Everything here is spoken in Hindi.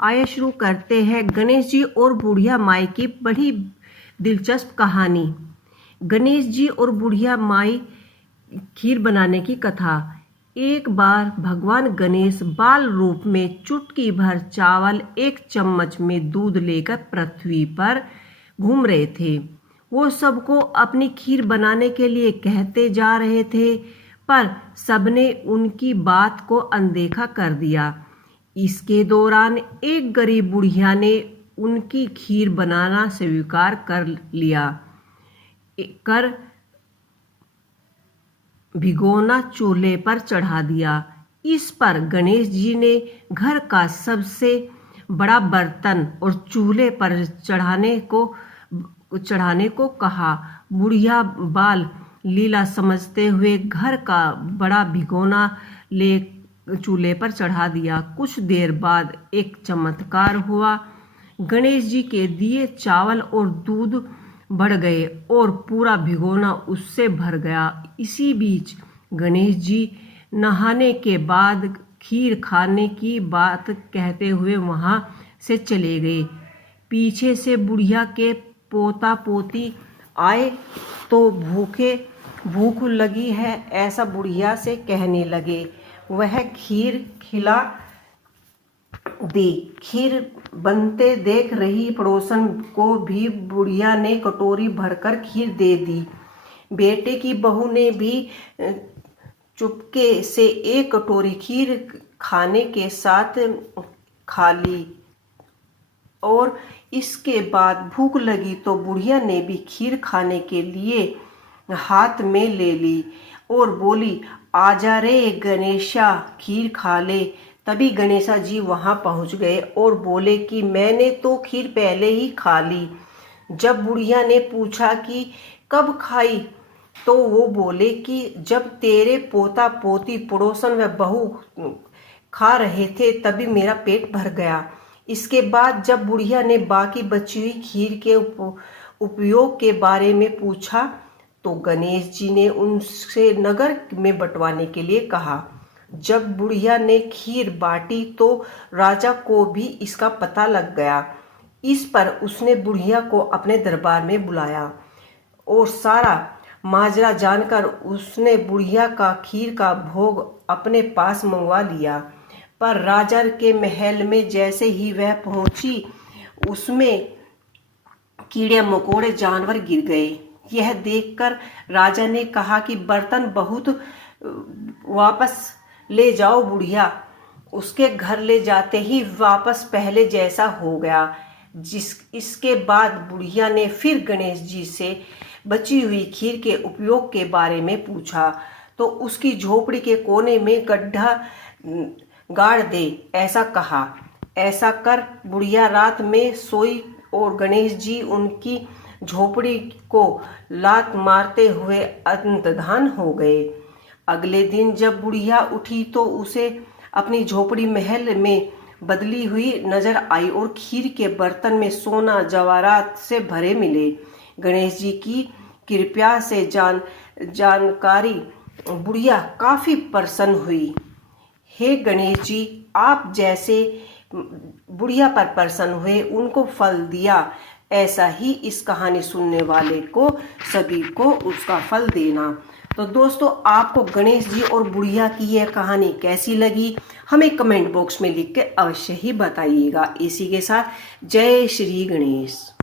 आइए शुरू करते हैं गणेश जी और बुढ़िया माई की बड़ी दिलचस्प कहानी। गणेश जी और बुढ़िया माई खीर बनाने की कथा। एक बार भगवान गणेश बाल रूप में चुटकी भर चावल एक चम्मच में दूध लेकर पृथ्वी पर घूम रहे थे। वो सबको अपनी खीर बनाने के लिए कहते जा रहे थे, पर सबने उनकी बात को अनदेखा कर दिया। इसके दौरान एक गरीब बुढ़िया ने उनकी खीर बनाना स्वीकार कर लिया कर भिगोना चूल्हे पर चढ़ा दिया। इस पर गणेश जी ने घर का सबसे बड़ा बर्तन और चूल्हे पर चढ़ाने को कहा। बुढ़िया बाल लीला समझते हुए घर का बड़ा भिगोना ले चूल्हे पर चढ़ा दिया। कुछ देर बाद एक चमत्कार हुआ। गणेश जी के दिए चावल और दूध बढ़ गए और पूरा भिगोना उससे भर गया। इसी बीच गणेश जी नहाने के बाद खीर खाने की बात कहते हुए वहां से चले गए। पीछे से बुढ़िया के पोता पोती आए तो भूख लगी है ऐसा बुढ़िया से कहने लगे। वह खीर खिला दी। खीर बनते देख रही पड़ोसन को भी बुढ़िया ने कटोरी भरकर खीर दे दी। बेटे की बहू ने भी चुपके से एक कटोरी खीर खाने के साथ खा ली और इसके बाद भूख लगी तो बुढ़िया ने भी खीर खाने के लिए हाथ में ले ली और बोली, आजा रे गणेशा खीर खा ले। तभी गणेशा जी वहां पहुंच गए और बोले कि मैंने तो खीर पहले ही खा ली। जब बुढ़िया ने पूछा कि कब खाई तो वो बोले कि जब तेरे पोता पोती पड़ोसन व बहू खा रहे थे तभी मेरा पेट भर गया। इसके बाद जब बुढ़िया ने बाकी बची हुई खीर के उपयोग के बारे में पूछा तो गणेश जी ने उनसे नगर में बंटवाने के लिए कहा। जब बुढ़िया ने खीर बांटी तो राजा को भी इसका पता लग गया। इस पर उसने बुढ़िया को अपने दरबार में बुलाया और सारा माजरा जानकर उसने बुढ़िया का खीर का भोग अपने पास मंगवा लिया। पर राजा के महल में जैसे ही वह पहुंची उसमें कीड़े मकोड़े जानवर गिर गए। यह देखकर राजा ने कहा कि बर्तन बहुत वापस ले जाओ। बुढ़िया उसके घर ले जाते ही वापस पहले जैसा हो गया। इसके बाद बुढ़िया ने फिर गणेश जी से बची हुई खीर के उपयोग के बारे में पूछा तो उसकी झोपड़ी के कोने में गड्ढा गाड़ दे ऐसा कहा। ऐसा कर बुढ़िया रात में सोई और गणेश जी उनकी झोपड़ी को लात मारते हुए अंतर्धान हो गए। अगले दिन जब बुढ़िया उठी तो उसे अपनी झोपड़ी महल में बदली हुई नजर आई और खीर के बर्तन में सोना जवाहरात से भरे मिले। गणेश जी की कृपा से जानकारी बुढ़िया काफी प्रसन्न हुई। हे गणेश जी, आप जैसे बुढ़िया पर प्रसन्न हुए उनको फल दिया, ऐसा ही इस कहानी सुनने वाले को सभी को उसका फल देना। तो दोस्तों, आपको गणेश जी और बुढ़िया की यह कहानी कैसी लगी हमें कमेंट बॉक्स में लिख के अवश्य ही बताइएगा। इसी के साथ जय श्री गणेश।